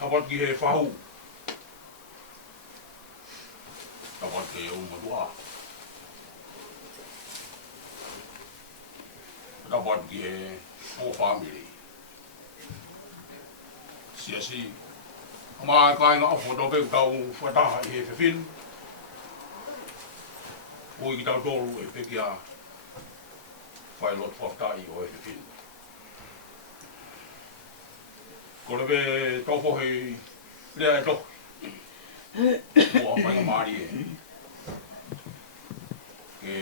Tawat ki he whahu. Tawat ki he umatua. Tawat ki he o family. Siasi. Ama kai ngā awho tau pēku tau whataha i he whiwhin. Oi ki tau tōru e peki a whai lot whaftai o e whiwhin. Ko lewe tau whohe lea e toki. Mua whainga maari e. Ke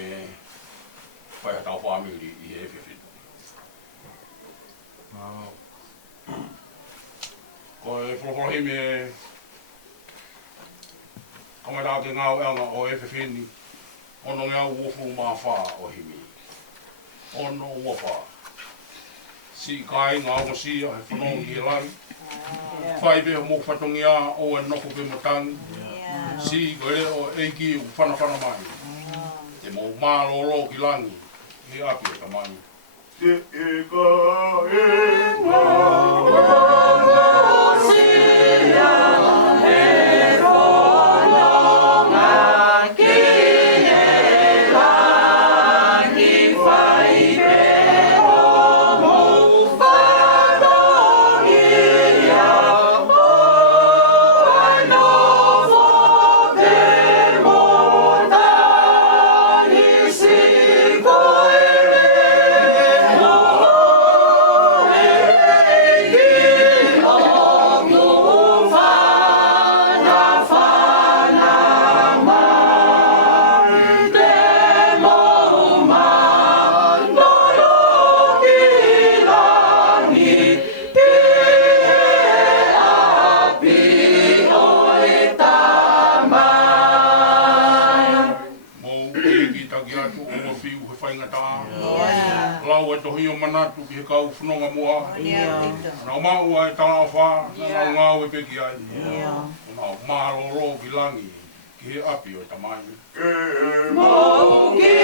whai a tau whamiri i he whiwhin. Ko e wholohi me kamera ke ngāo eanga o e whiwhini. Ono ngā uofu mā whā o himi. Ono ua whā. Si kai ngā o si a he whanau ki he lari. Whai beha mō whatongi a o e noko pe matangi. Si koe o eiki u whanawhana mai. Te mō mālolo ki langi. He api e ka mai. Te e ka e ngā manatu ki he kau whanonga mua. Nā maua e tala whā, nā ngāu e peki ai. Nā māroro ki langi, ki he api o tamai. Ke mau ki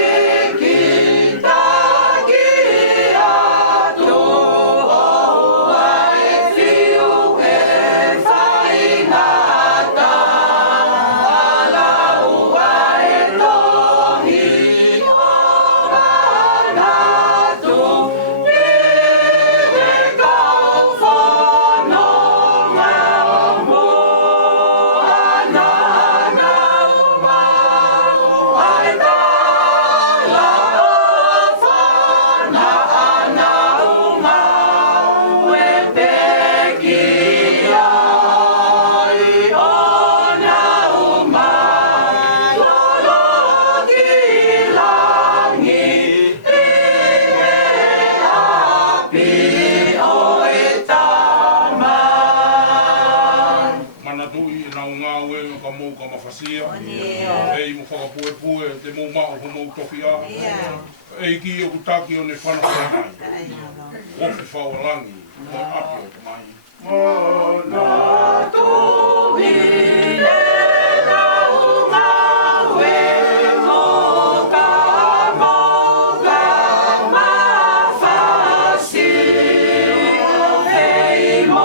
taki atu o ai whiu e whaingata. Alau ai tohi o manatu. Ei mo whakapue te mō mao ho mō toki a. Ei ki o kutaki o ne whanaka mai. Wofi whaualangi, mo api o te mai. Mana tuhi e rau mawe mo ka mauka mawhasi. Hei mo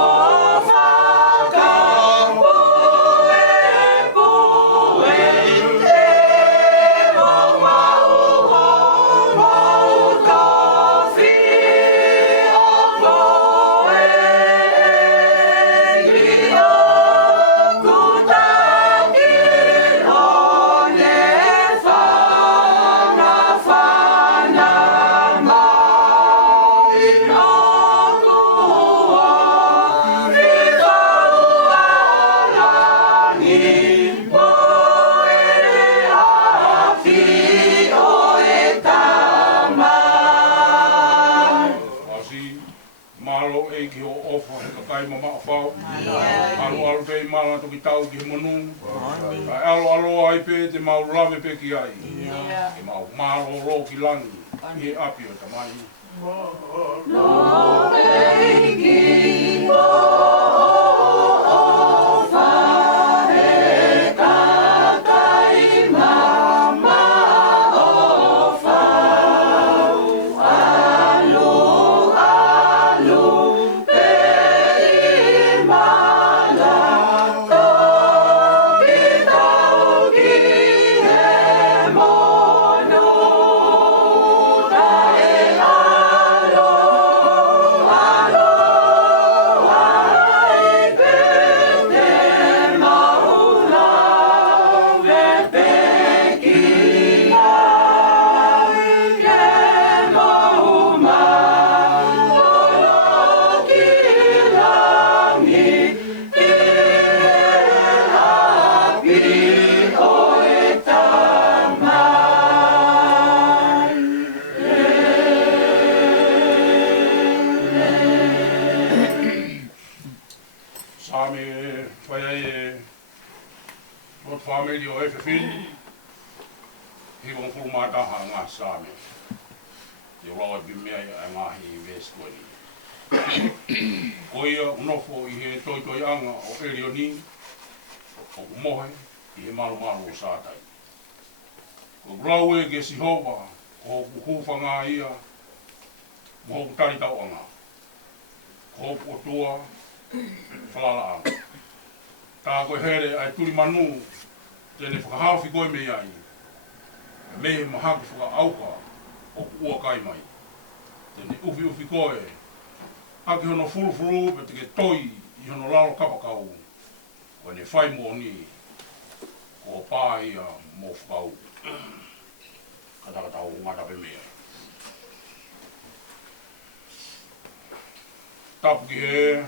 mala toki tau ki he monu. Kai alo ai pe te mau lawe pe ki ai. Ke mau mālolo ki langi. Ki he api o tamai. No eiki o whae kakai mama o whau. Alu pe i mala Eli o e whiwhini. Hiwong furumata ha ngā sāme. Te roa bimea i ngahi i Westwani. Ko ia unofo i he toi anga o Eli o ni. O kumohe i he maru o sātai. Ko grau e ke sihova o kuhufanga ia. Mo hoku tari tau anga. Ko hoku o tua Fiefolau'A. Tā koe here ai turi manu tēne whakahawhi koe me iai. Me he mahaki whakaauka o ua kai mai. Tēne uwhi koe. Haki hono furu pe te ke toi i hono lalo kapakau. Koe ne whai mo ni ko pā ia mo whakau. Katakatau ngata pe mea. Tapu ki he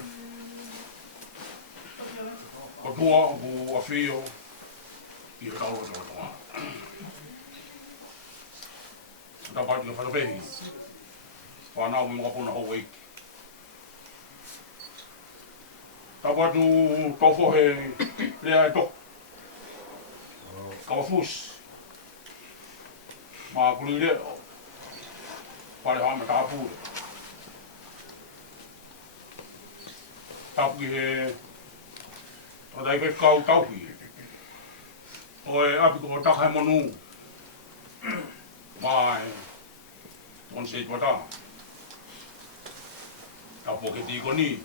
o tua o awhio i he taulo te watonga. Tapati ka whatawehi. Whanau mi mga puna Huavi. Tapatu tofo he rea e tok. Kawafus. Maa kuli leo. Pare hame tāpure. Tapu ki he Tadai ke kau tauhi. Oe api ko takai monu. Mai. Ton se tuata. Tapo ke tiko ni.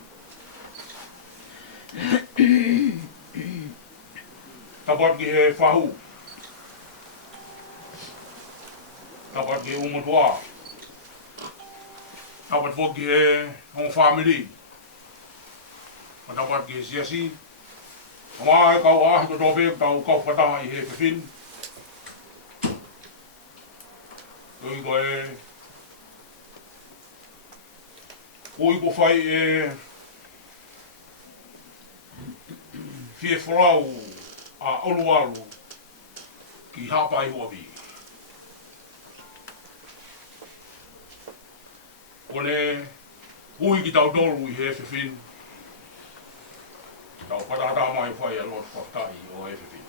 Tapat ki he whahu. Tapat ki he umotua. Tapat fo ki he hong family. Tapat ki he siasi. Mai kau ahi ko tobe kau whataha i he whiwhin. Tui koe Kui ko whai e Fiefolau'A Uluvalu ki hapa i Huavi. Kone hui ki tau doru i he whiwhin. Tau patata mai whai a lot whaktai o e whiwhin.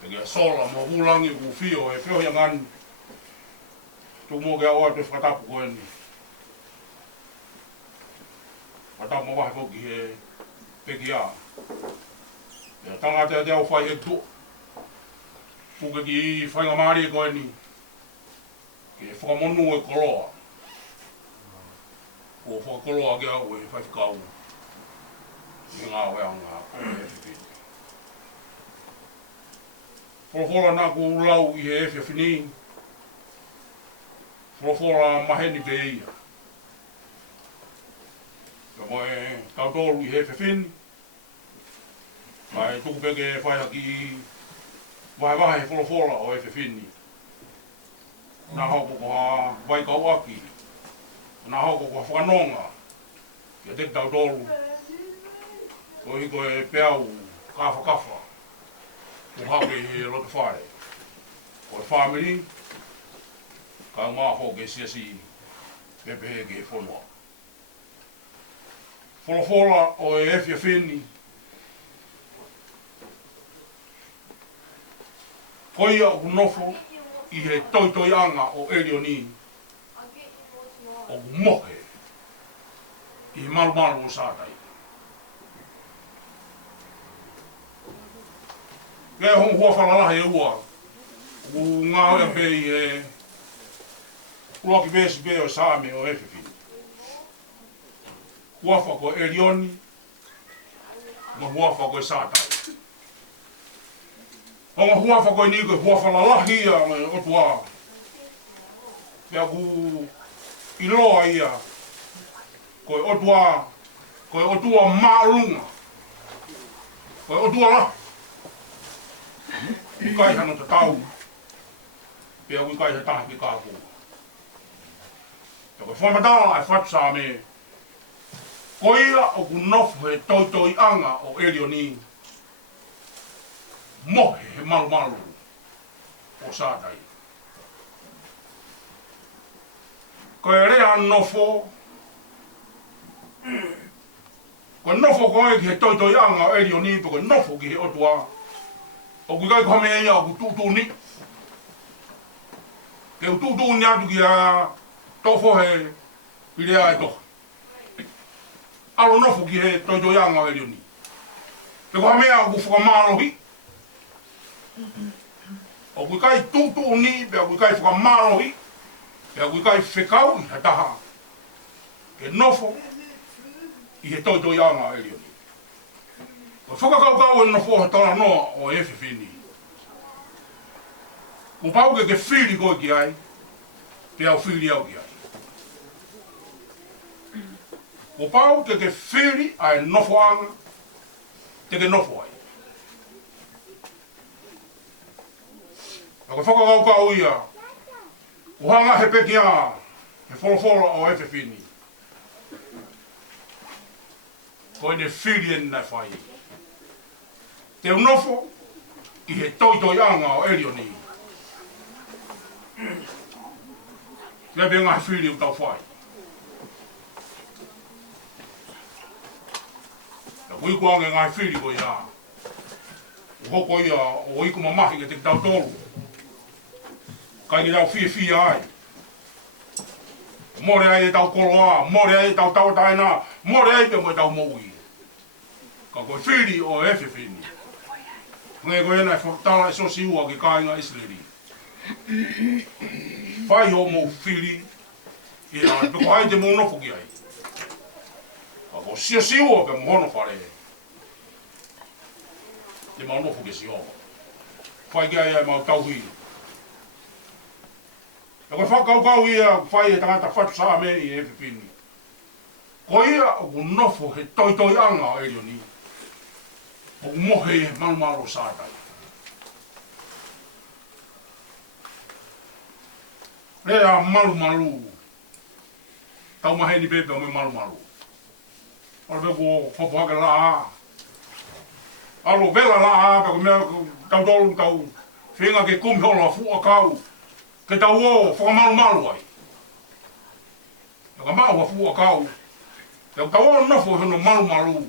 Peke sola mo hulangi ku whio e whio ngani. Tu mo ke awa te whakatapu koe ni. Whatapu mo wahi poki he peki a. Pea tangata te au whai e tu. Puke ki whainga maari e koe ni. Ke whakamonu e koroa. Ko whakakoroa ke au e whaifkau. I ngā weanga o e whiwhin. Fiefolau'A nā ko ulau i he whiwhini. Fiefolau'A maheni pe ia. Ka moe tautoru i he whiwhini. Mai tuku peke whaihaki i wahe Fiefolau'A o e whiwhini. Nā hauko ko ha waikau aki. Nā hauko ko ha whanonga. Kia te tautoru. Ko hiko e peau kafa. Ko hake he lote whare. Ko e whamiri. Ka ngāho ke siasi pepehe ke whanua. Fiefolau'A o e whiwhini. Koia o kunofo i he toi anga o Eli o ni. O kumohe. I he maru o sātai. Ke hong hua whalalahi e ua. U ngā hea pe i he uaki besi pe o sāme o e whiwhini. Huafa ko Eli o ni. Ma huafa ko e sātai. Honga huafa koe ni koe hua whalalahi ia mai otua. Pea ku iloa ia. Koe otua maarunga. Koe otua la. Ikai hano te tau. Pea ku ikai he tahi ki kāpua. Pea koe whamatala e whatsa me. Koia o ku nofu he toi anga o Eli o ni. Mohe he maru o sātai. Ko e rea nofo Ko nofo koe ki he toi anga o eri o ni, ko nofo ki he otua. O kui kai kame ia o tutu ni. Ke u tutu ni atu ki a tofo he pirea e toha. Alo nofo ki he toi anga o eri o ni. Ke kame ia o ku whakamārohi. O kui kai tutu ni, pe o kui kai whakamārohi. Pe o kui kai whekau i hataha. Ke nofo i he toi anga o eri o ni. Ko whakakaukau e nofo he tona noa o e whiwhini. Ko pau ke whiri koe ki ai, pe au whiri au ki ai. Ko pau ke whiri ai nofo anga, te ke nofo ai. Ko whakakaukau ia, ko hanga he pekia, he Fiefolau'A o e whiwhini. Ko ene whiri e nai whai. Te unofo i he toi anga o eri o ni. Kia be ngā whiri o tau whai. Ka kui kuange ngā whiri ko ia. O hoko ia o iku mamahi ke te tau tolu. Kai ki tau whia ai. More ai e tau koloa, more ai e tau taina, more ai pe mo e tau moui. Ka koe whiri o e whiwhini. Ngai koe enai whakatala e so siua ki kāinga Isleri. Whai ho mou whiri, i a peko hai te mou nofo ki ai. Ka ko sia siua pe mohono whare. Te mau nofo ki siua. Whai ki ai mau tauhi. E koe whakaukau ia whai e tangata whatu saa me i e whiwhini. Ko ia o ku nofo he toi anga o eri o ni. O mohe e malumalo sātai. Rea malumalu. Tau mahe ni pepe o me malumalu. Alo peko hopo hake la a. Alo vela la a, peko mea tau tolu tau whenga ke kumi hola fua kau. Ke tau o whakamalumalu ai. Ka mau a fua kau. Tau o nofo hono malumalu.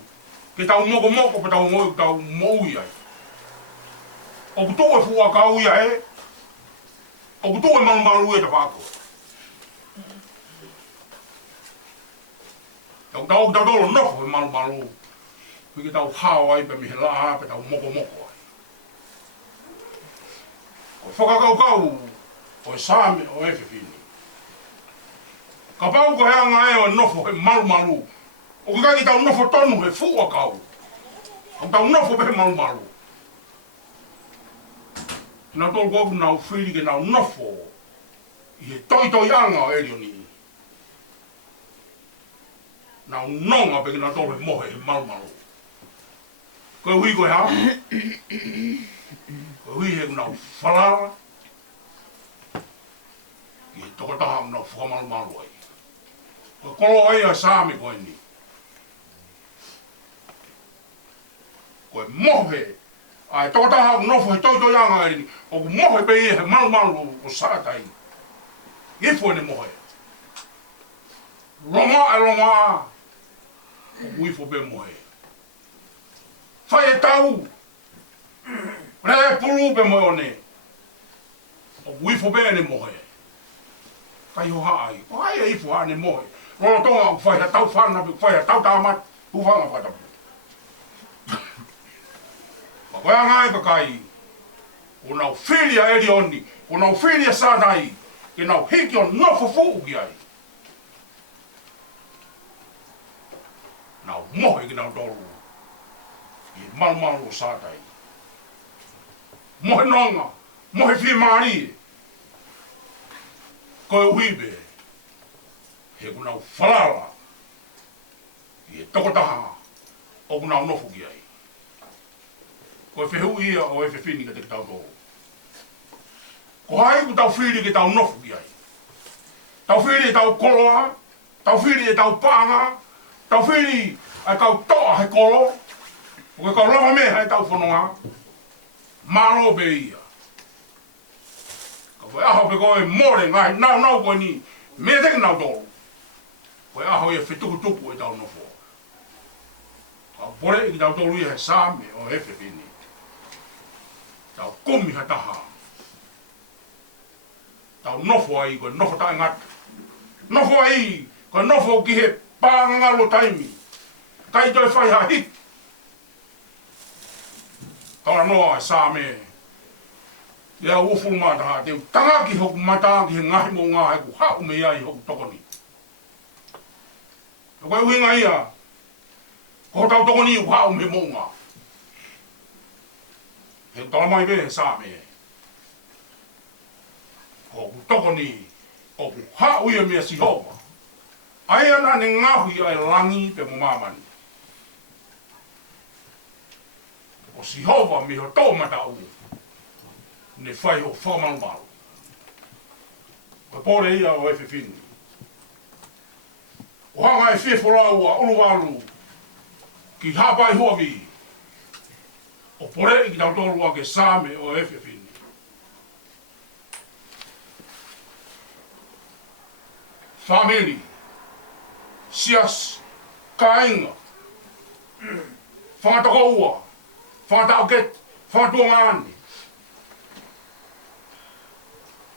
Ke tau moko pe tau ngoi tau moui ai. O kutu e fua kau ia e. O kutu e malumalu e te whako. Tau tolo nofo e malumalu. Ke tau hao ai pe mihe laa pe tau moko ai. Ko whakakaukau o e sāme o e whiwhini. Ka pau ko heanga e o nofo e malumalu. O kai tau nofo tonu he fua kau. O tau nofo pe malumalu. Nā tolu koku nau whiri ke nau nofo. I he toi anga o eri o ni. Nau nonga pe ke nā tolu he mohe he malumalu. Koe hui koe ha? Koe hui he nau whalara. I he tokataha nau whakamalumalu ai. Koe kolo ai a sāme koe ni. Koe mohe, ai tokotaha o nofo he toi anga eri, o ku mohe pe i he malumalu o sātai. Ifo ene mohe. Longa, o ku ifo pe mohe. Whai e tau, rea e puru pe mohe o ne. O ku ifo pe ene mohe. Kai ho haai, o hai e ifo ane mohe. Rola tonga o whai ha tau whana, whai ha tau tāmat, hufanga whatapu. Koe angai ka kai, o nau whiria eri oni, o nau whiria sānai, ke nau hiki o nofo fuu ki ai. Nau mohe ki nau tolu, i malumalu o sātai. Mohe nonga, mohe whi maari. Koe uibe, he ku nau whalala, i e tokotaha, o ku nau nofo ki ai. Ko e whehu ia o e whiwhini ka te tau tō. Ko hai ku tau whiri ke tau nofu ki ai. Tau whiri e tau koloa, tau whiri e tau pānga, tau whiri e kau toa he kolo, o ke kau lava mea he tau whanonga, mālo pe ia. Ka koe aho pe koe more ngai, nau koe ni, mea teki nau tō. Koe aho ia whetukutuku e tau nofu. Ka pore i tau tolu he same o hefe pini. Tau komi ha taha. Tau nofo ai ko nofo ta ngat. Nofo ai ko nofo ki he pangalo taimi. Kai toi fai ha hit. Kala noa same. Ia ufu mata te tanga ki hoku mata ki he ngahi mo ngahi ku hau me ai hoku tokoni. Koe uhinga ia. Ko tau tokoni u hau me mo ngā. He talamai be he same. Hoku tokoni. Hoku hau ia mea si hopa. Ai ana ne ngahui ai langi pe mo mamani. O si hopa me ho tō mata u. Ne whai ho whamalumalu. Koe pore ia o efe whini. O hanga e Fiefolau'A Uluvalu ki hapai Huavi. O pore i ki tau tōrua ke same o efe whini. Family. Sias. Kainga. Whangatakoua. Whangatauket. Whangatuangani.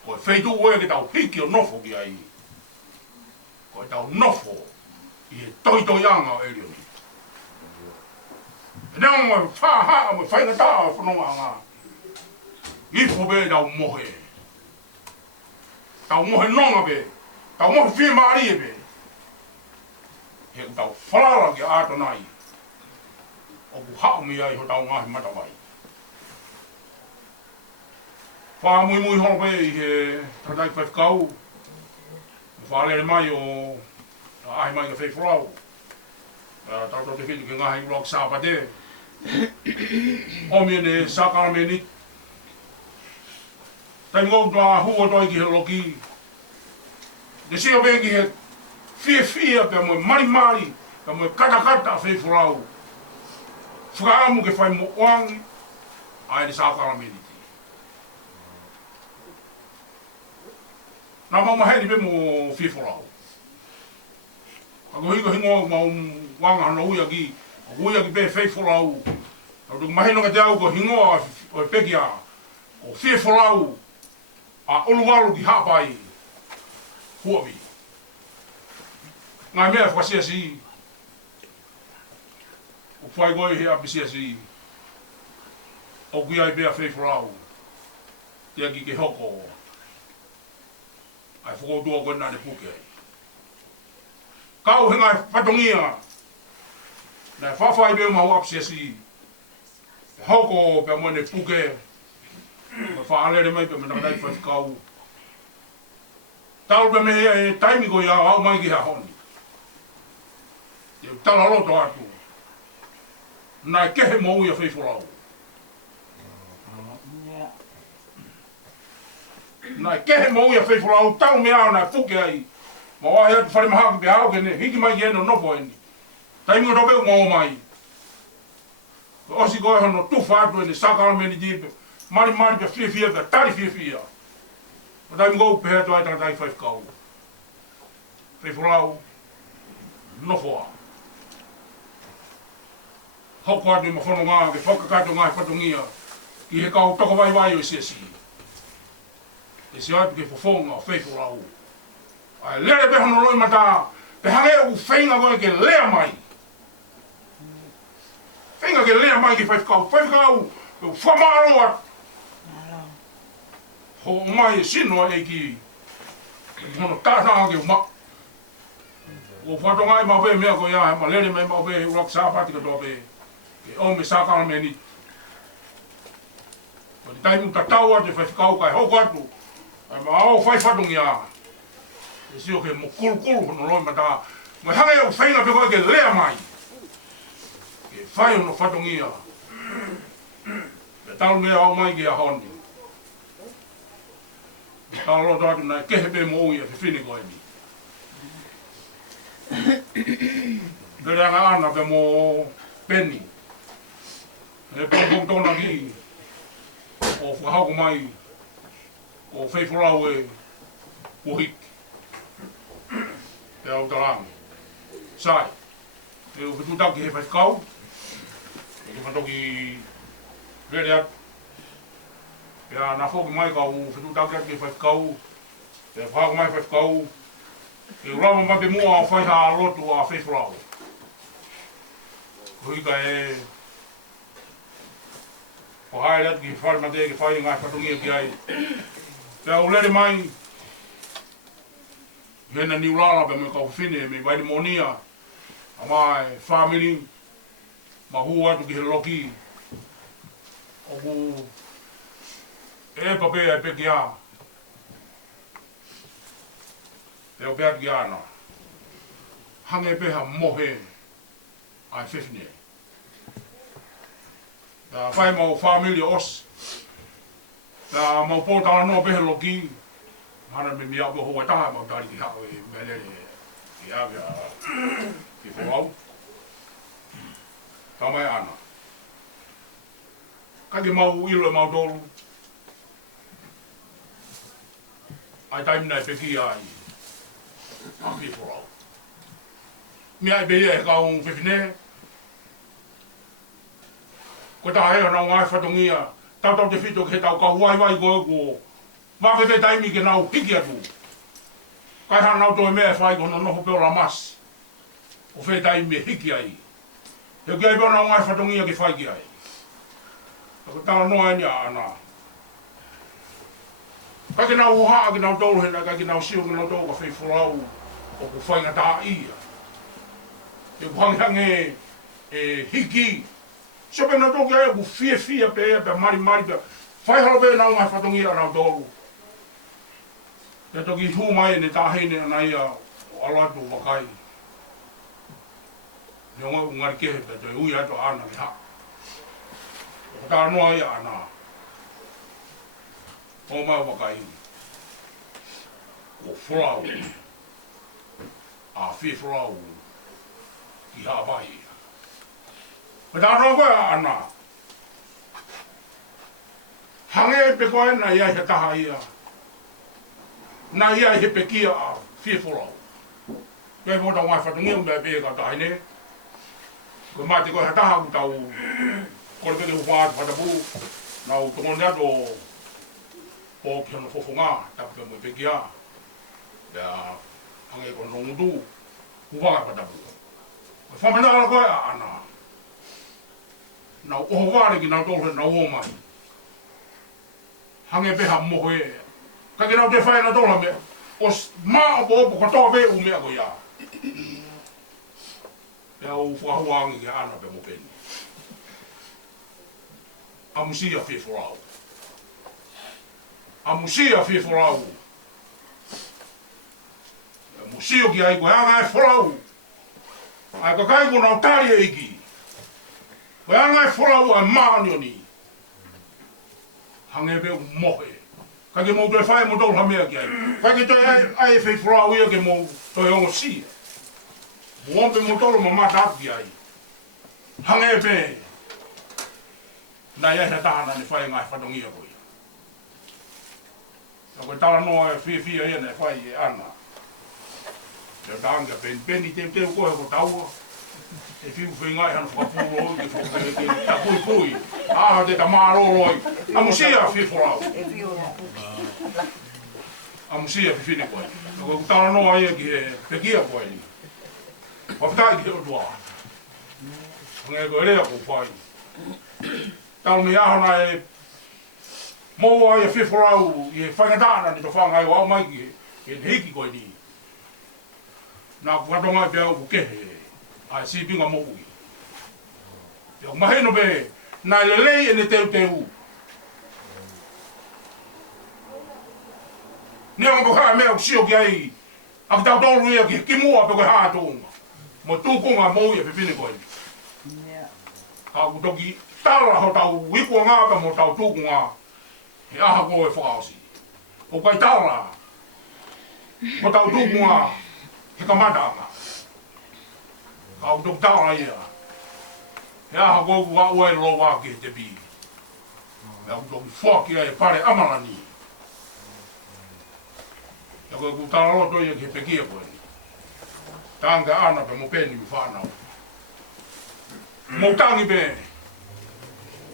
Koe wheitu ue ke tau hiki o nofo ki ai. Koe tau nofo i he toi anga o eri o ni. E nea mo whaha mo whaingata o whanonga ngā. Ifo be tau mohe. Tau mohe nonga be. Tau mohe whie maari e be. He tau whalara ki ato nai. O ku hao mi ai ho tau ngahi matawai. Wha mui hono pe i he tatai whaikau. Whalere mai o ahi mai ka Fiefolau'A. Tau te whini ki ngahi ulok sāpate. Omi ne sākara me ni. Tai ngau tua hua toi ki he loki. Ne sio pe ki he whia pe mo mari. Pe mo kata Fiefolau'A. Whakaamu ke whai mo oangi. Ai ne sākara me ni. Nā mama heri be mo Fiefolau'A. Ako hiko hingo mau wanga hana uia ki. Uia ki pe Fiefolau'A. Tau tuku mahino ka te au ko hingoa o pekia. O Fiefolau'A. A Uluvalu ki hapai. Huavi. Ngai mea whakasia si. O whai goi he apisia si. O kui ai pea Fiefolau'A. Tia ki ke hoko. Ai whakautua koe nā ne puke ai. Kau hengai whatongia. Nā whawhai beo mahu apsia si. Hoko pe mo ne puke. Whaalere mai pe me nakai whaitikau. Tau pe me e taimi ko ia au mai ki ha honi. Te tala roto atu. Nā kehe mo ia Fiefolau'A. Nai kehe mo ia Fiefolau'A tau me au nai puke ai. Ma wahi atu whare maha ki pe hao ke ne hiki mai ki eno nofo eni. Tai mingo topeu mo mai. Osi koe hono tufa atu ene sakara meni jipe. Mari pe whia pe tari whia. Ma tai mingo pe hea tuai tanga tai whaifkau. Fiefolau'A nofoa. Hoko atu ma whono ngā ke whakakato ngai whatongia. Ki he kau toko vai o isia si. E si aipu ke whawhonga o Fiefolau'A. Ai lere pe hono roi mata, pe hange u whainga koe ke lea mai. Whainga ke lea mai ki whaifkau. Whaifkau, pe u whamaro at. Ho mai e sinoa e ki. Hono tātanga ke uma. O whatonga i mau pe mea koe ia, ma lere me mau pe urak sāpati katoa pe. Ke ome sākara me ni. Ko te taimu tatau atu e whaifkau kai hoko atu. Ai ma au whai whatongi a. E sio ke mo kuru hono roi mata. Mo hange au whainga pe koe ke lea mai. Ke whai hono whatongi a. Ke talu mea au mai ki a honi. Ke talu roto atu nai kehe pe mo ui a whiwhini koe ni. Pere anga ana pe mo peni. E pongpong tona ki. O whahauko mai. O Fiefolau'A e pohik. Te au tarangi. Sai. E o whitutau ki he whaikau. Ke whatoki rere atu. Pea nā whoki mai kau whetu takia ke whaikau. Pea whako mai whaikau. Ke urawa mai pe mua a whaiha a lotu a Fiefolau'A. Huika e o haere atu ki whare mate ke whai ngai whatongia ki ai. Pea ulere mai hena ni urara pe me kau whine me waini monia. A mai family ma hua atu ki he loki. O ku e papea e peki a. Te o pea ki ana. Hange peha mohe ai whiwhine. Ta whai mau family os. Ta mau pōtala noa pehe loki. Mana me mi apo hoa taha mau tari ki hao e mele ki awea Fiefolau'A. Ta mai ana. Kake mau ilo e mau tolu. Ai taimina e peki ai a Fiefolau'A. Mia e beia e kau whiwhine. Ko taha hea nau ngai whatongia. Tau te whito ke he tau kau wai koe ko. Waka te taimi ke nau hiki atu. Kai hana nau toi mea whai kono noho peo la masi. O whai taimi e hiki ai. He kia peo nau ngai whatongia ke whai ki ai. Ko tala noa eni a ana. Kai ke nau uhaa ke nau tolu hena, kai ke nau sio ke nau tolu ka Fiefolau'A. O ku whainga tā ia. Te kuhangihange e hiki. Sio pe nau tolu ki ai ku fia pe mari pe. Whai halo pe nau ngai whatongia nau tolu. Te toki hū mai ne tāhene ana ia o alatu wakai. Ne onga ngari kehe pe te ui ato ana ki ha. O tā noa ia ana. O mai wakai. O Folau'A. A Fiefolau'A. Ki Huavi. O tā noa koe ana. Hange pe koe na ia he taha ia. Na ia he pekia a Fiefolau'A. Kei mōta ngai whatungia mea pe ka tahine. Ko mate koe he taha ku tau. Kore peke huwhaatu whatapu. Nau tongone ato po ki hana fofonga. Tapu pe mui pekia. Pea hange koe no ngutu. Huwhanga whatapu. Ko whamanara koe a ana. Nau oho wāre ki nau tōre nau o mai. Hange peha moho e. Kake nau te whaena tōla mea. O maa opo katoa pe u mea ko ia. Pea u whahuangi ki ana pe mo peni. Amusia Fiefolau'A. Amusia Fiefolau'A. Musio ki ai koe anga e Folau'A. Ai ka kai ko nau tari e iki. Koe anga e Folau'A e maani o ni. Hange pe u mohe. Kake mou toi whae mo tolu hamea ki ai. Kake toi ai Fiefolau'A ia ke mou toi ongo sia. Muompe mo tolu ma mata atu ki ai. Hange pe. Na ia he tahana ni whae ngai whatongia koe. Ka koe tala noa e whia ia ne whae e ana. Te tanga peni te koe ko taua. E whiu whingai hana whakapuro hoi ke ta pui. Aha te ta māroroi. Amusia Fiefolau'A. Amusia whiwhine koe. Ko tala noa ia ki he pekia koe ni. Whawhitai ki te otua. Ngai koe rea ko whai. Tau me ahona e mou ai e Fiefolau'A i e whangatana ni to whangai o au mai ki e hiki koe ni. Nā kukatonga pia au kehe ai sipinga moui. Te o maheno be nā lelei e ne teu. Nea ngako haa mea usio ki ai a ki tau tolu ia ki kimua pe koe haa tōnga. Mo tūkunga moui e whiwhine koe ni. A kutoki tala ho tau wikua ngāka mo tau tūkunga he aha koe e whakaosi. O kai tala mo tau tūkunga he kamatanga. Ka u tok tala ia. He aha koe ku a uai lo wāke te pi. He u tok whaki e pare amalani. He koe ku tala roto ia ki he pekia koe ni. Tanga ana pe mo peni u whanau. Mo tangi pe.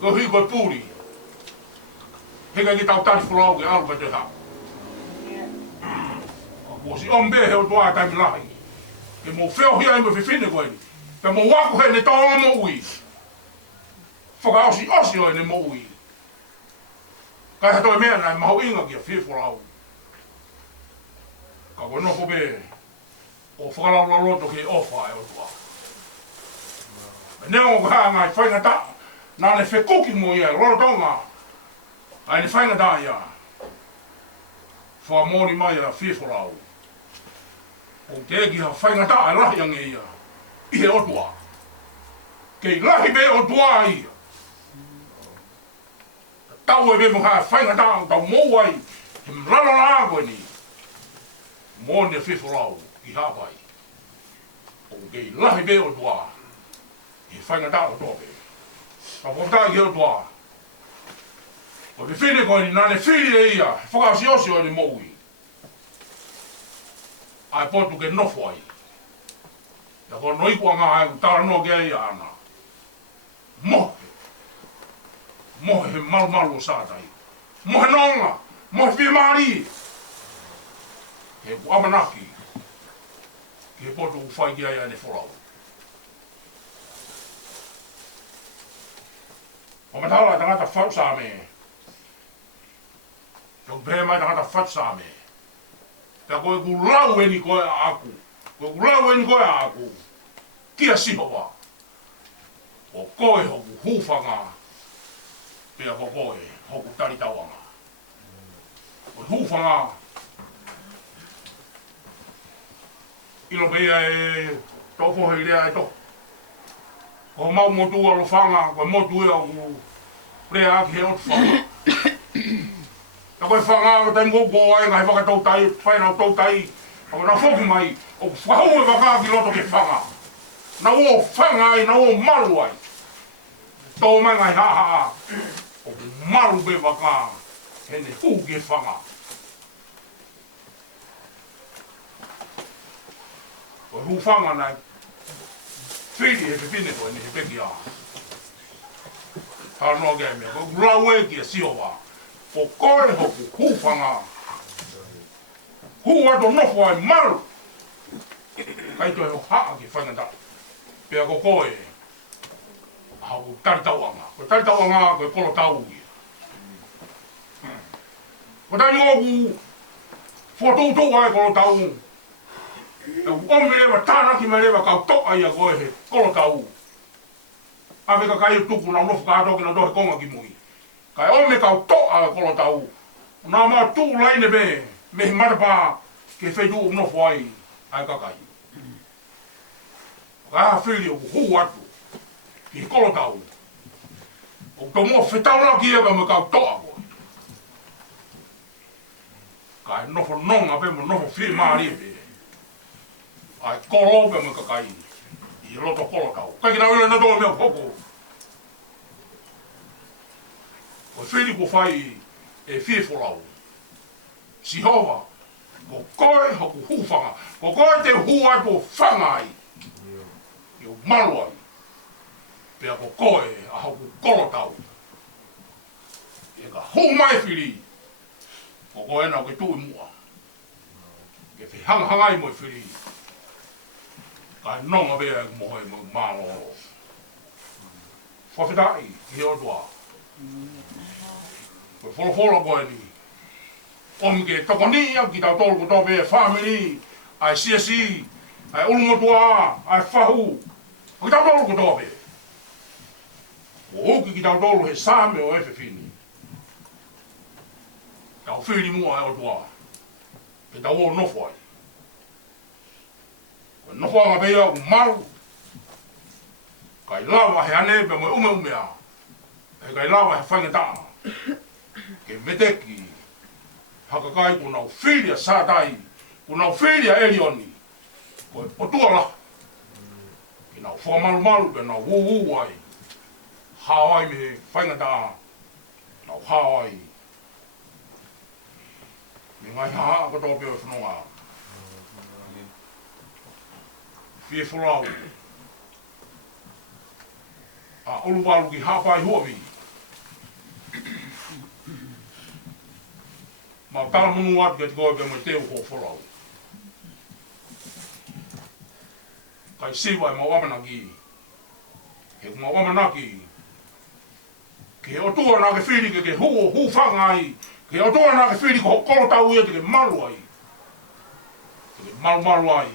Ko hui ko puri. Hega ki tau tari whalau ke alu te hau. Ko si ombe he o tua taimi lahi. Ke mo wheo hia i mo whiwhine koe ni. Pe mo waku he ne taonga mo ui. Whakaosi osi o ne mo ui. Kai hatoi mea nai maho inga ki a Fiefolau'A. Ka koe noko be o whakalau la loto ki ofa e o tua. Neo ko haa ngai whaingata. Nā ne whekuki mo ia, roro tonga. Ai ne whaingata ia. Whamori mai a Fiefolau'A. O te eki ha whaingata a lahi ange ia. Ihe o tua. Kei lahi be o tua ia. Tau e be mo haa whaingata o tau mou ai. He mrano la a koe ni. Mo ne Fiefolau'A ki hapai. O kei lahi be o tua. He whaingata o tope. Ka whakata i o tua. O te whine koe ni nane whiri e ia. Whakasi osi o ni moui. Ai potu ke nofo ai. Ia ko no ikua ngā hai ku tara no kia ia ana. Mohe. Mohe he malu malu o sātai. Mohe nonga. Mohe whimari. He ku amanaki. Ke potu ku whai kia ia ne wholau. O matala tangata whau sā me. Tau pēr mai tangata whau sā me. Pea koe ku lau e ni koe a aku. Koe ku lau e ni koe a aku. Kia sihowa. O koe hoku hūwhanga. Pea ko koe hoku taritawanga. O hūwhanga. Ilo pea e tofo hei rea e to. Ko mau motu alo whanga. Koe motu e aku. Rea aki he otu whanga. Ta koe whanga o tai moko ai ngai whakatau tai, whainau tau tai. Ako na whoki mai, o whahau e waka ki loto ke whanga. Na o whanga ai, na o maru ai. Tō mai ngai haa. O maru be waka, he ne hu ke whanga. O hu whanga nai, whiri he pepine koe ni he peki a. Tānoa kia mea, ko rau e ki a siowa. O koe hoku hūwhanga. Hu ato nofo ai maru. Kai toi ho haa ki whaingata. Pea ko koe. Hau taritauanga. Ko taritauanga koe kolo tau ki. Ko tai ngoku. Whotoutou ai kolo tau. E ome lewa tānaki mai lewa kau toa ia koe he kolo tau. Ame ka kai tuku na nofo kātoki na tohe konga ki mui. Kai ome kau toa kolo tau. Nā mā tū laine me, me hi marapā ke whaitu o nofo ai, ai kakai. Kai ha whiri o hū atu, ki hi kolo tau. O tō mua whetau ki eka me kau toa koe. Kai nofo nonga pe mo nofo whiri maari pe. Ai kolo pe me kakai, i loto kolo tau. Kai ki nā ule na tō mea koko. Ko whiri ko whai e Fiefolau'A. Sihova, ko koe hoku hūwhanga. Ko koe te hū atu whanga ai. I o malu ai. Pea ko koe a hoku kolo tau. E ka hū mai whiri. Ko koe nau ke tui mua. Ke whihangahangai mo whiri. Ka nonga bea mohe mo māloro. Whawhetai, ki he otua. Koe wholawhola koe ni. Omi ke tokoni au ki tau tolu ko tope e whamiri, ai siasi, ai ulumotua, ai whahu. Ki tau tolu ko tope. O uki ki tau tolu he sāme o efe whini. Tau whini mua e otua. Ke tau o nofo ai. Koe nofo anga pea ku maru. Kai lawa he ane pe mo ume a. He kai lawa he whaingataa. Ke meteki, hakakai ku nau whiria sātai, ku nau whiria elioni, koe otua la. Ki nau whakamalu malu pe nau uu ai, hawai me whaingata, nau hawai. Me ngai haa ka tōpio e whanonga. Fiefolau'A. A Uluvalu ki hapai Huavi. Ma tala munu atu ke te koe pe mo te Fiefolau'A. Kai siwa e mawamanaki. He mawamanaki. Ke otua na ke whiri ke hu whanga ai. Ke otua na ke whiri ko koro tau ia te ke malu ai. Te ke malu ai.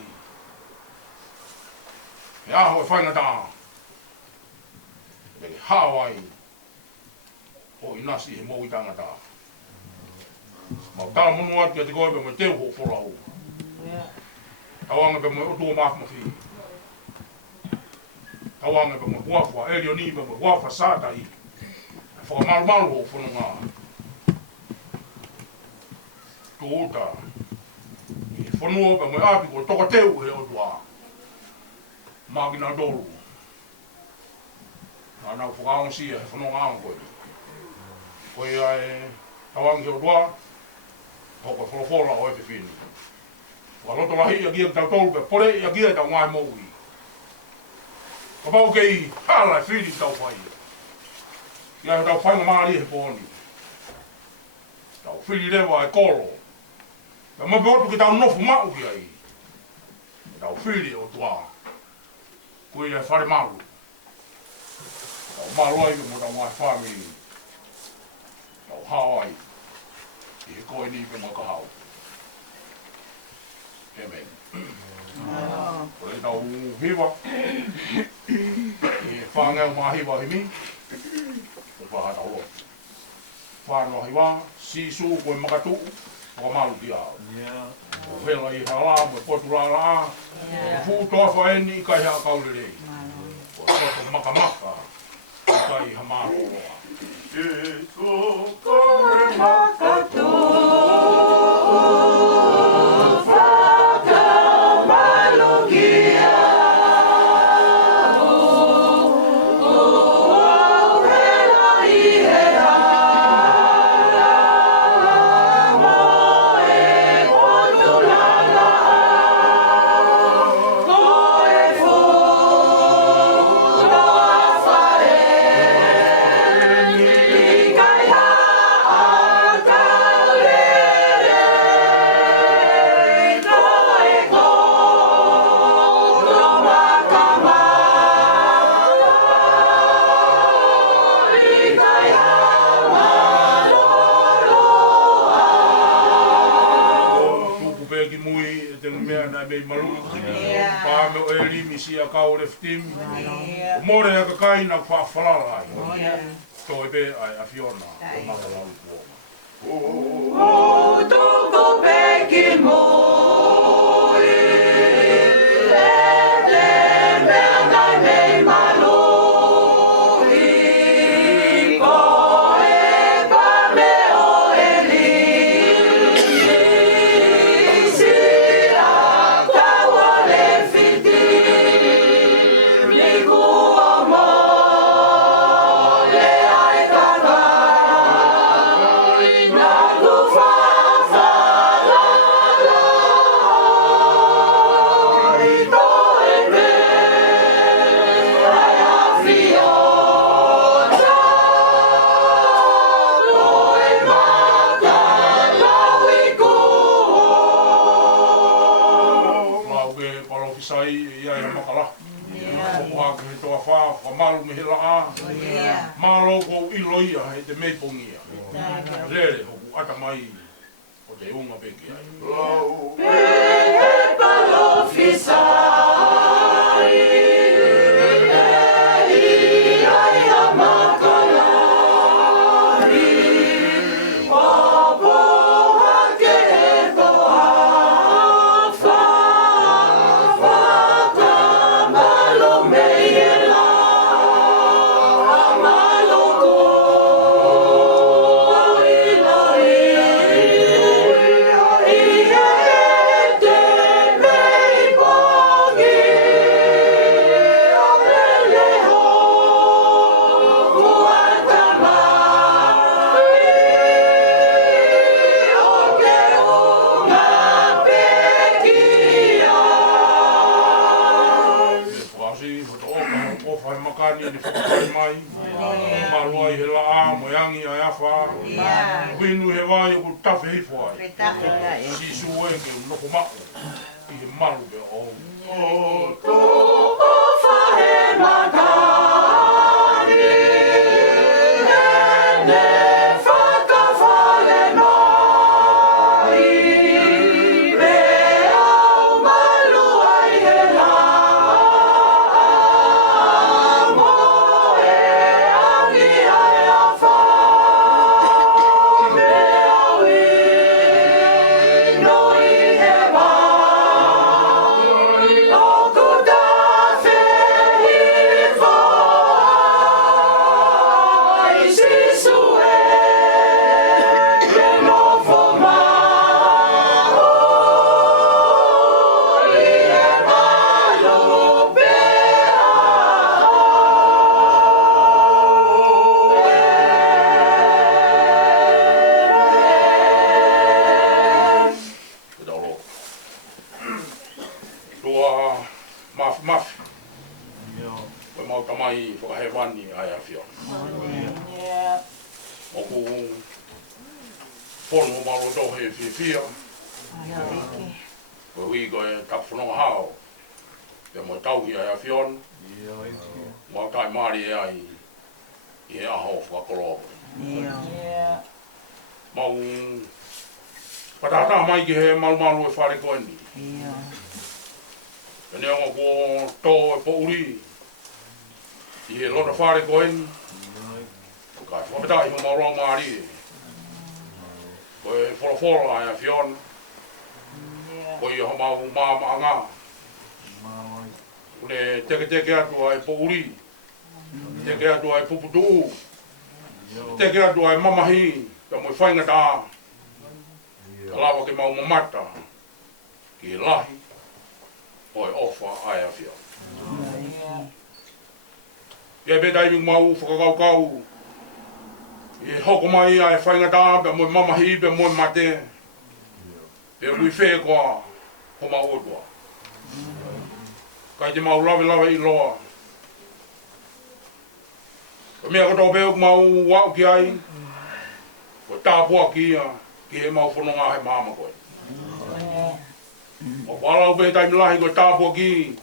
He aho e whaingata. Te ke hao ai. Ho i nasi he mou i tangata. Mau tala munu atu te koe pe mo te Fiefolau'A. Tawanga pe mo otua maafmafi. Tawanga pe mo huafua, elio ni pe mo huafa sata i. Whakamalu ho whanunga. Tōta. I whanua pe mo api ko toka teu he otua. Mākina dolu. Nā nau whakaonsia he whanunga ang koe. Koe ai tawanga he otua. Hoko Fiefolau'A o e whiwhini. Waloto lahi ia kia tau tolu pe pore ia kia tau ngai moui. Ka pau kei hala e whiri tau whai. Ia tau whainga maari he pōni. Tau whiri rewa e kolo. Ka mape otu ki tau nofu mau ki ai. Tau whiri o tua. Kui e whare maru. Tau maru ai mo tau ngai whamiri. Tau hao ai. I he koe ni pe mo ka hau. Amen. Kore tau hiwa. E whangau mā hiwa hi mi. Ko whaha tau lo. Whanua hiwa, sisu koe makatu. Ko malu ki au. Ko hela i hala, mo potu rala. Ko fu toa whaeni i kai hea kaurere. Ko toa makamaka. I kai ha maro roa. Sisu koe makatu. More a kai na whawhalala ai. Tō e pe ai a Fiona o Makalau Kuoma. O tōko peki moi, le mea nai mei malohi, ko e pame o e li, si a kawa le fiti. Malu me hela a. Malo ko iloia he te mei pongia. Rere hoku ata mai o te unga peki ai. He palo fisai, e ai a makalari, o poha ke e poha, whaka malo mei e la. Makani ni whakapai mai, Malua I he la mo yangi ai afa. Winu he wai o tafe hifo ai. Sisu e ke noko mako. I he malu be o. O tō whahe makani. Hene whakawhale mai. Me au malu ai he la. Pono malo do he fia. Ko wi go tapfono hao. Pe mo tau hi ai afion. Mo kai mari ai. E a ho fa kolo. Mau patata mai ki he malu e fare ko ni. Pe ne ngo to e po uri. I lo da fare ko ni. Ka fo peta I mo ro mari. Ko e Fiefolau'A ai afion. Ko I ho mau anga. Le teke atu ai po uri. Teke atu ai puputu. Teke atu ai mamahi. Ka mo whainga tā. Ka lawa ke mau mamata. Ki lahi. O e ofa ai afion. Ia be dai mau whakakau. I hoko mai ai whainga tā, pe moi mamahi, pe moi mate. Pe kui whē koa, ho mau otua. Kai te mau lawe I loa. Ka mea kato pēo mau wau ki ai. Ko tāpua ki ia, ki he mau whanonga he māma koe. O whalau pē taimi lahi ko tāpua ki.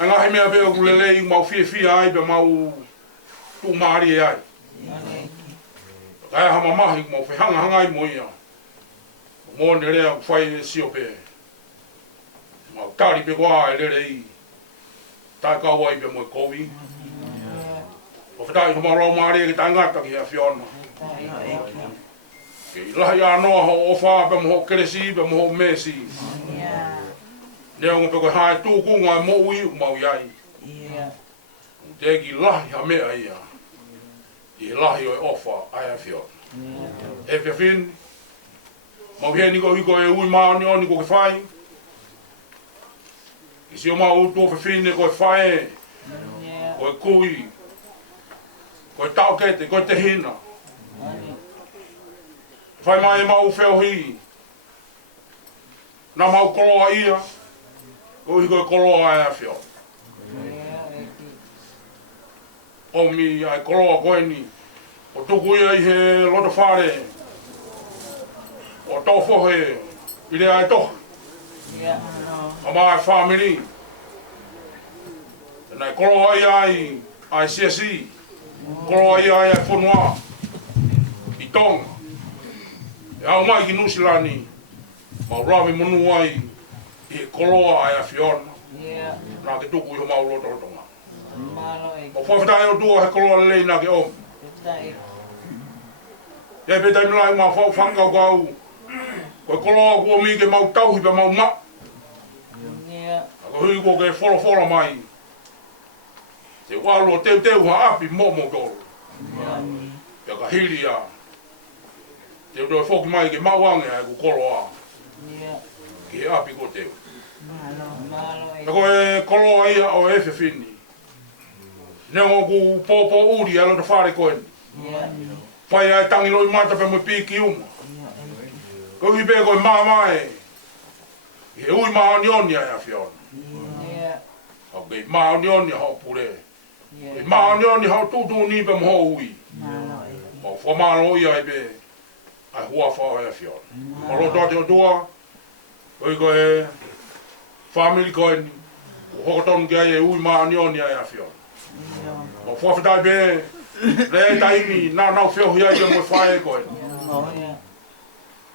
Anga he mea pēo kulelei mau fia ai, pe mau tū maari ai. Kaya hama mahi mo whehanga I mo ia. Mo ne rea whai sio pe. Mau tari pe koa e lere I. Tai kau ai pe mo e kowi. O whetai hama rau maari e ki tai ngata ki hea whiona. Ke lahi anoa ho ofa pe mo ho keresi pe mo ho mesi. Nea ngo pe koe hae tūkunga e mo ui mau iai. Te ki lahi ha mea ia. I lahi o e ofa ai a whiona. E whiawhin, mau hea niko hiko e ui maoni o niko ke whai. I si o mau utu o whiawhin e koe whae, koe kui, koe taukete, koe te hina. Whai mai e mau whiawhi, nā mau koloa ia, koe hiko e koloa ai a whiona. O mi ai koloa koe ni, o tuku ia I he loto whare, o tō whohe, I rea ai toh. O mai whamiri. Nai koloa ia ai CSI, koloa ia ai whanua, I tonga. E au mai ki Nusilani, mau rawi monu ai, I he koloa ai a whiona. Nā ke tuku I ho mau loto rotonga. O whawhitai o tua he koloa lei nā ke omi. Ia pe tai mlai ma whau whangau kau. Koe koloa kua mi ke mau tauhi pe mau ma. Ako hui ko ke Fiefolau'A mai. Te walo teu ha api momo tolu. Ia ka hiri a. Te doi whoki mai ke mauange ai ku koloa. Ki he api ko teu. Ako e koloa ia o e whiwhini. Nengo ku pōpō uri ala te whare koe. Whai ai tangi loi mata pe mo piki uma. Ko hi pe koe māmae. He ui maonioni ai a whiona. Ok, maonioni a ho pure. Maanio ni hau tutu ni pe mo ui. Mo whamalo ia e be ai hua whao e whion. Malo toate o tua, oi ko e family koe ni, o hokotonu ki ai e ui maanio ni ai a whion. Mo whawhitai be, le taimi, nau whio hi ai pe mo whae koe ni.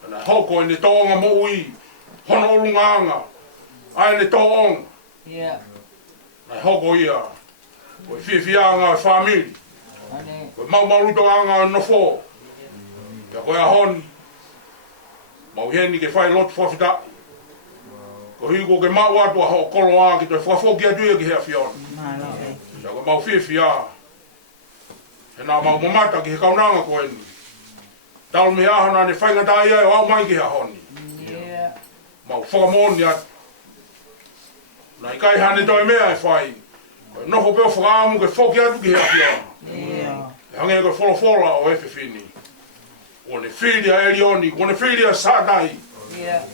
Na hoko ni toonga mo ui, hono olunganga, ai ni toonga. Na hoko ia, koe whiwhianga family. Koe mau anga no fo. Ia koe a honi. Mau heni ke whai lotu whawhita. Ko higo ke mau atua ho kolo a ki toi whawhoki atu e ki hea whion. Ia koe mau whiwhia. He nā mau mamata ki he kaunanga koe ni. Tau me ahana ne whaingata ia e au mai ki hea honi. Mau whakamoni atu. Nā i kai hane toi mea e whai. Koe nofo peo whakaamu ke whoki atu ki hea whion. Hange koe wholofola o Efefini. O ne whiria e lioni, o ne whiria sātai.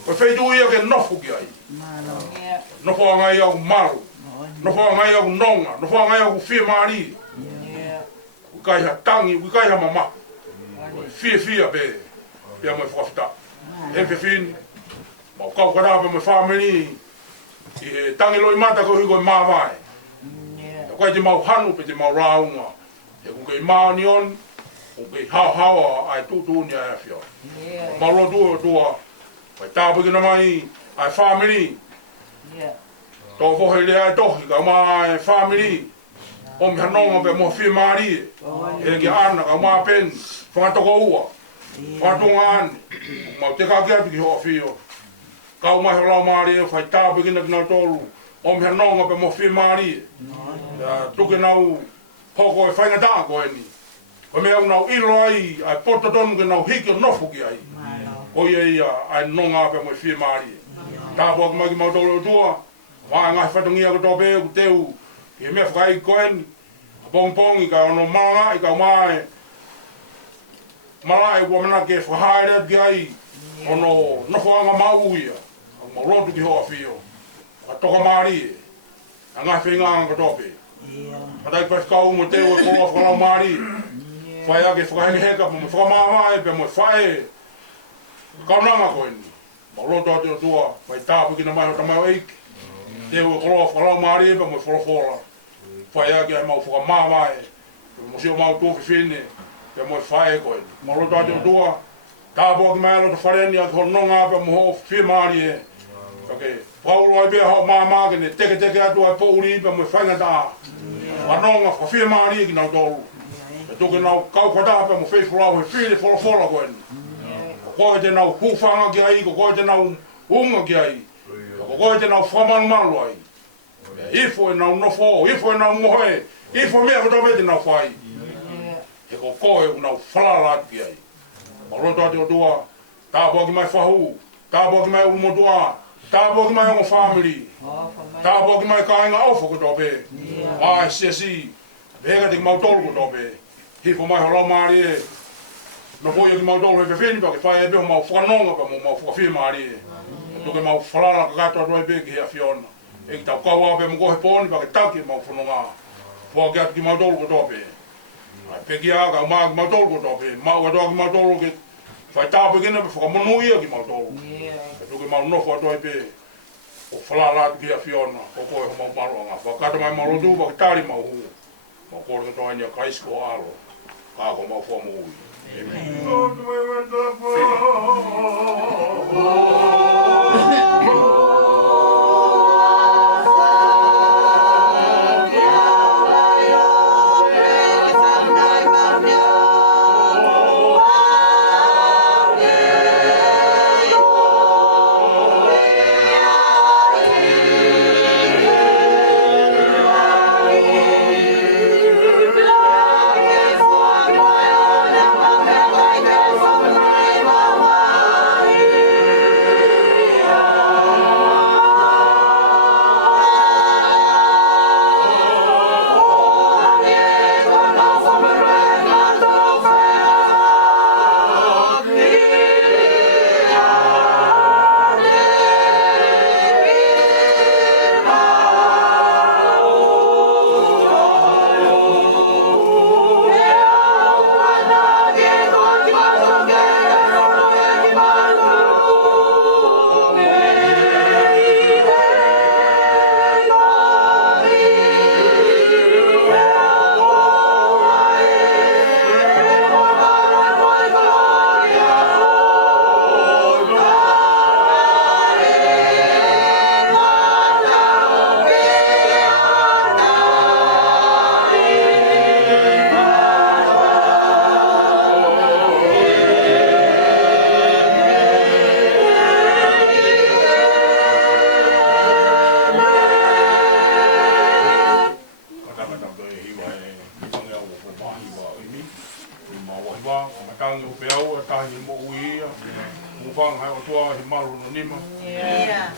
Koe wheitu ia ke nofo ki ai. Nofo angai au maru. Nofo angai au nonga. Nofo angai au whiemari. Ukai ha tangi, ukai ha mama. Koe whia be. Pea mai whakawhita. Efefini. Mau kau karape mai whameni. I he tangi loi mata ko hiko e mawai. Koe te mau hanu pe te mau raunga. E kuke maani on, kuke hawa ai tutu ni ai whio. Malo tua tua, vai tāpiki na mai ai family. Tō whohe lea ai tohi, ka maa ai family. O mi hanonga pe mo whi maari. E ki ana, ka maa pen, whangatoko ua. Whangatunga ane, mau te kaki atu ki hoa whio. Kau mai holau maari e whai tāpiki na kina tolu. O mi hanonga pe mo whi maari. Tuke nau, hoko e whaingataa koe ni. Koe mea unau ilo ai, ai poto tonu ke nau hiki o nofo ki ai. O ia ai nonga pe mo i whie maari. Tāpua ki mai ki mautolo o tua, wā ngai whatongia ko tō pēu, teu, ki he mea Fakaeiki koe ni. Pongpongi ka ono maranga, i ka mai, marae kua mana ke whahaere ki ai, ono nofo anga mau ia. Mau rotu ki hoa whio. Ka toka maari e. A ngai whainga ka tō pēu. Patai pai kau mo te o koa whakarau maari. Whai ake whakahenge heka mo whakamāwai pe mo whae. Kaunanga koe ni. Mau roto ate o tua, whai tāpu ki na mai o tamai o eiki. Te o koa whakarau maari pe mo whorofora. Whai ake ai mau whakamāwai. Pe mo sio mau tōwhi whine. Pe mo whae koe ni. Mau roto ate o tua. Tāpu ki mai alo te whareni ake hononga pe mo ho whi maari e. Okay. Paulo ai bea hao māmā ke ne teke atu ai pouri pe mo whaingata. Wanonga kwa whia maari ki nau tolu. E tuke nau kau kata pe mo Fiefolau'A he whiri wholofola koe ni. Ko koe te nau hufanga ki ai, ko koe te nau unga ki ai. Ko koe te nau whamalu ai. Ifo e nau nofo, ifo e nau mohe, ifo mea ko tome te nau whai. E ko koe u nau whalala ki ai. Ma roto ate o tua, tāpua ki mai whahu, tāpua ki mai umotua, tāpua ki mai ongo family. Tāpua ki mai kāinga ofo ko tōpe. Ai siasi. Vega te ki mautolu ko tōpe. Hifo mai holau maari e. No poia ki mautolu he whewheni pa ke whae e beho mau whakanonga pa mo mau whakawhi maari e. Tuke mau whalala ka kato atu e pe ki hea whiona. E ki tau kaua pe mo kohe pōni pa ke taki mau whanonga. Pua ki atu ki mautolu ko tōpe. Ai peki a ka maa ki mautolu ko tōpe. Mau atoa ki mautolu ke whai tāpu kina pe whakamonuia ki mautolu. Tuke mau nofo atu e pe. O whalala atu ki a whiona, o koe ho mau maroanga. Whakata mai mau rotu, waki tāri mau hu. Mau kore toa ni a kaisko alo. Kako mau wha mo hui.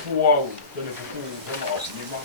Fuau, tene fuku, tene afu ni ma.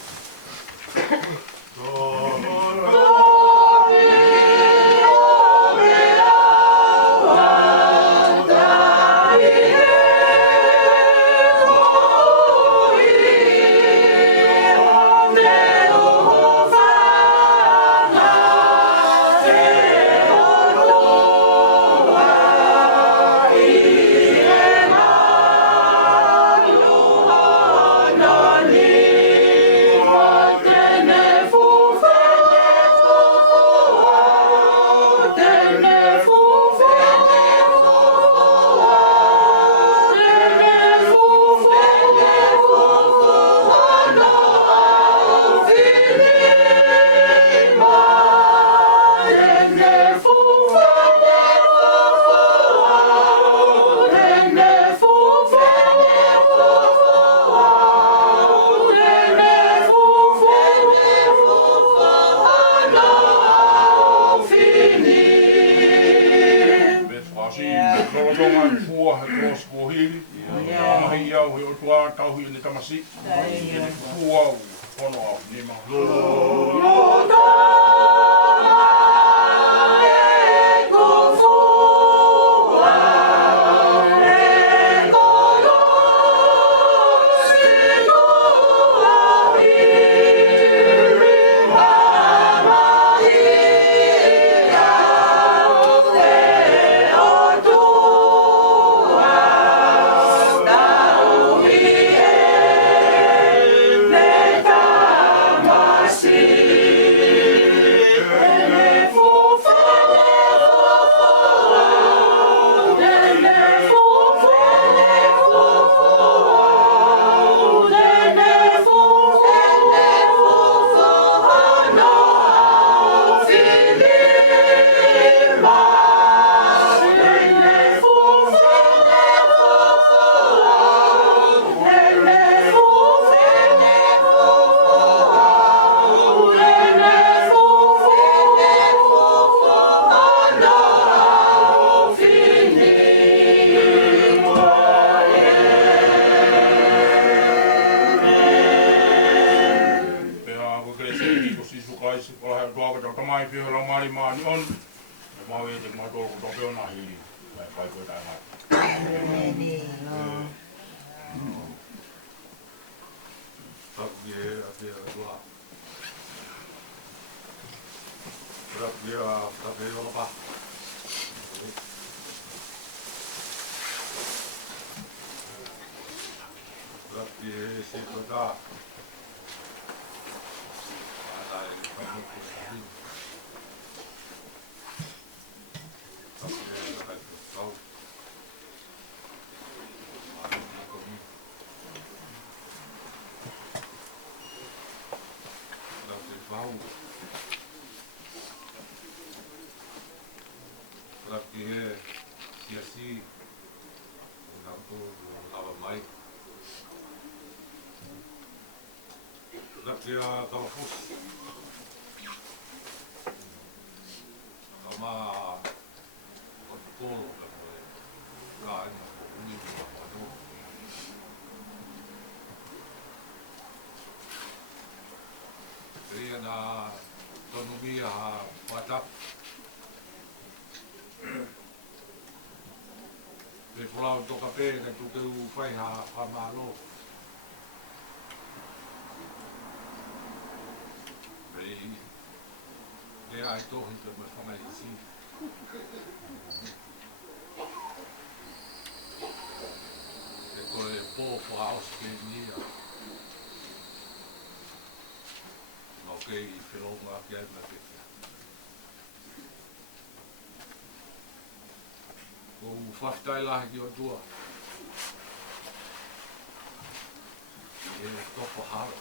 Fiefolau'A toka pēne tu te u whai ha mālo. Rei, le ai tohi te me whangai isi. E koe pō whaos ke nia. No kei Fiefolau'A ki ai me pēne. O whaftai lahi ki o tua. E topo haro.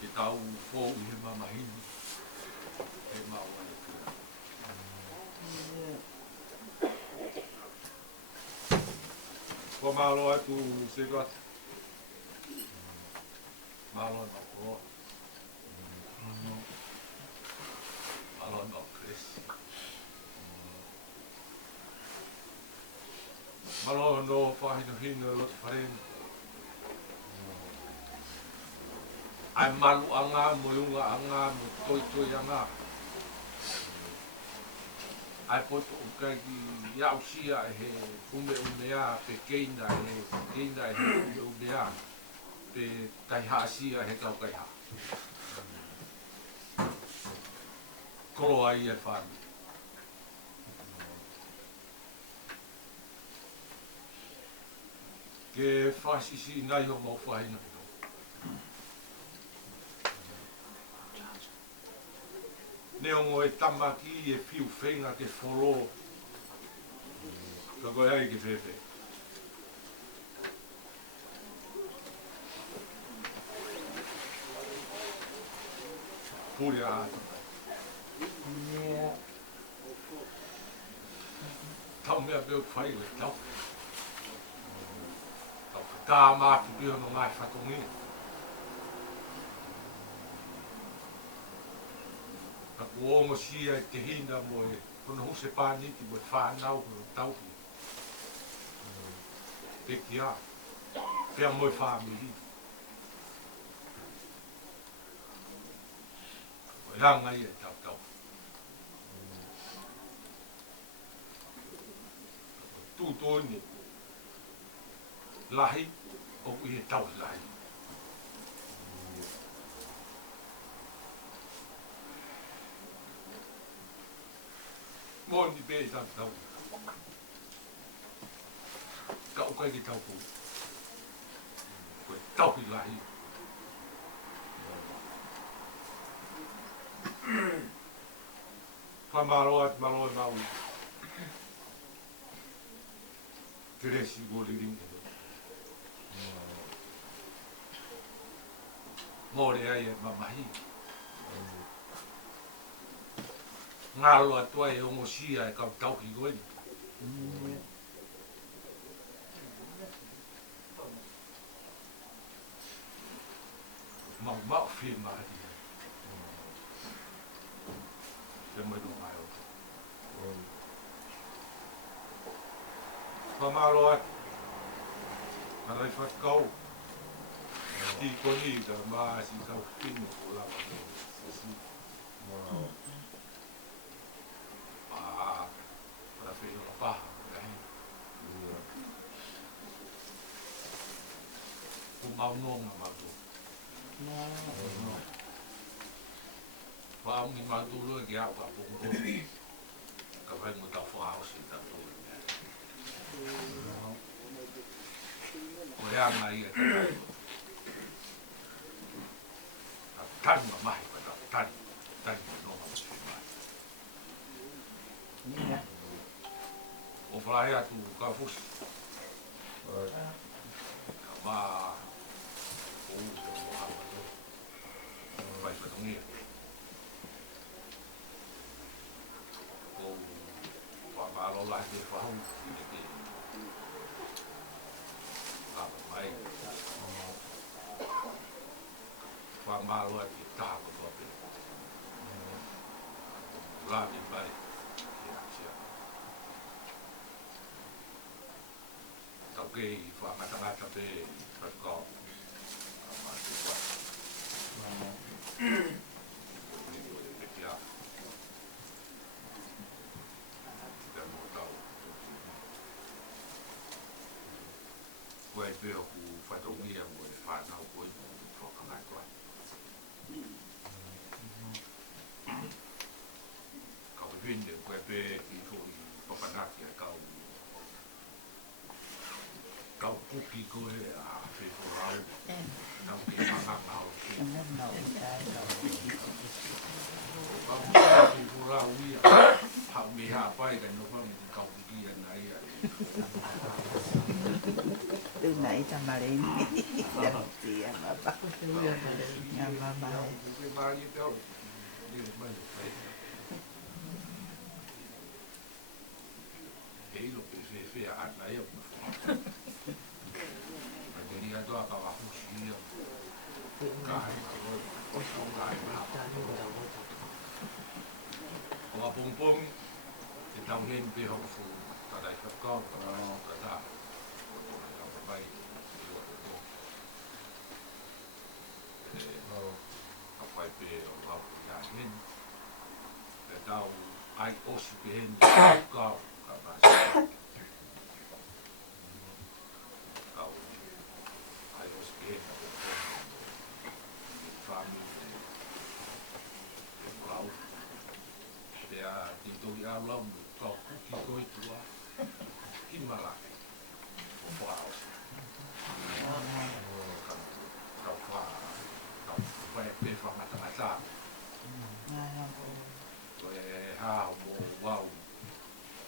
Ki tau fōu I he mamahini. E mau ane kura. Ko malo atu se gata. Malo na koa. Malo no Chris. Malo no whahino lot wharen. Ai malu anga, moiunga anga, mo toi anga. Ai poto o kai ki iau sia e he umea pe keina e he umea pe taiha sia he kau kaiha. Kolo ai e whanu. Ke whasisi nai o mau whahina. Ne ongo e tamaki e fiu whenga ke whoro. Ka koe ai ke whewhe. Puri a ata. Tau mea beo whai le tau. Tau whata mātu beo no ngai whatongi. Ka kuongo sia e te hina mo e kono huse pāniti mo e whanau kono tauhi. Peki a. Pea mo e whamihi. Ko e hanga i e tau. Tūtoni. Lahi o i e tau lahi. Mōni bē tau. Ka o kai ki tau kou. Ko e tau i lahi. Whamaro at malo e mau. Teresi gōli ringi. Mōre ai e mamahi. Ngalo atua e ongo sia e kau tauhi goeni. Mau whie mahari. Te mai no mai o. Whamaro atu. Karai whatkau. Ti koni ka maa si kau whino o lapa. Para Fiefolau'A. Mau nonga matu. Wao mi matu lo ki au ka pongo. Ka vai mo ta fo house ta to. O ya mai e ta. Tan ma mai pa ta. Tan no ma se mai. O vai atu ka fus. Ma vai para unir. O Uluvalu lá de Huavi. Vai. Uluvalu lá de Tabo tope. Lá de vai. Talvez foi a mata pe para Vai ver o fatomia o faz ao coi foca na coi. Cau vinde o pe que foi papanakia cau puki coi a Fiefolau'A. Não que mamau. Fiefolau'A. Hau me ha pai ka no fami cau puki na ia. Từ nãy cho mà đến làm gì mà bắt nhà mà te tau hen pe hau fu tarai whakau ka tā ka mai ka pai pe o hau ia hen te tau ai osi pe hen kau ka masi kau ai osi pe hen whami te lau te a tintori a lau kau ki koi tua ki mala o whaos kau whae pe whamatangata koe ha mo wau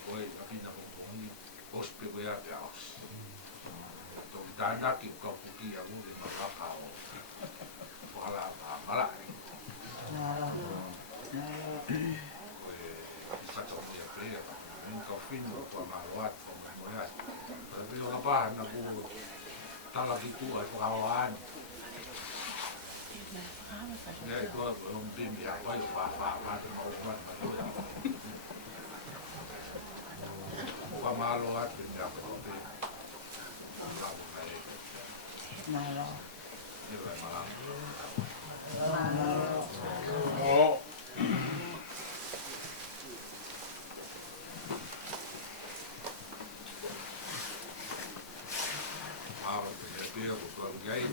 koe a pina mo mongi ospe koe a te aos toki tānaki kau puki a ngure makaka o whala mala koe i whata o mea prea kau whinu kua maroat o mai moe ai koe peo ka paha na ku tala ki tu ai whakaoani Nē, koe koe on pimbi a koe wha te mau whan ma koe a Kua malo atu ni a koe pimbi Lago kai Malo. Ni lai malangu O. Maro te he pia ko tau gai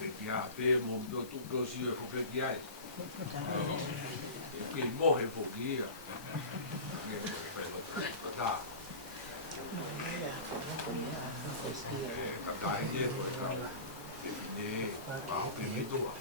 Peki a pe mo mdo tu do si e fo peki ai E ki mohe fo ki ia Nge mo pe lo ta Ka tai e ko e ka E pine pa ho pe me toa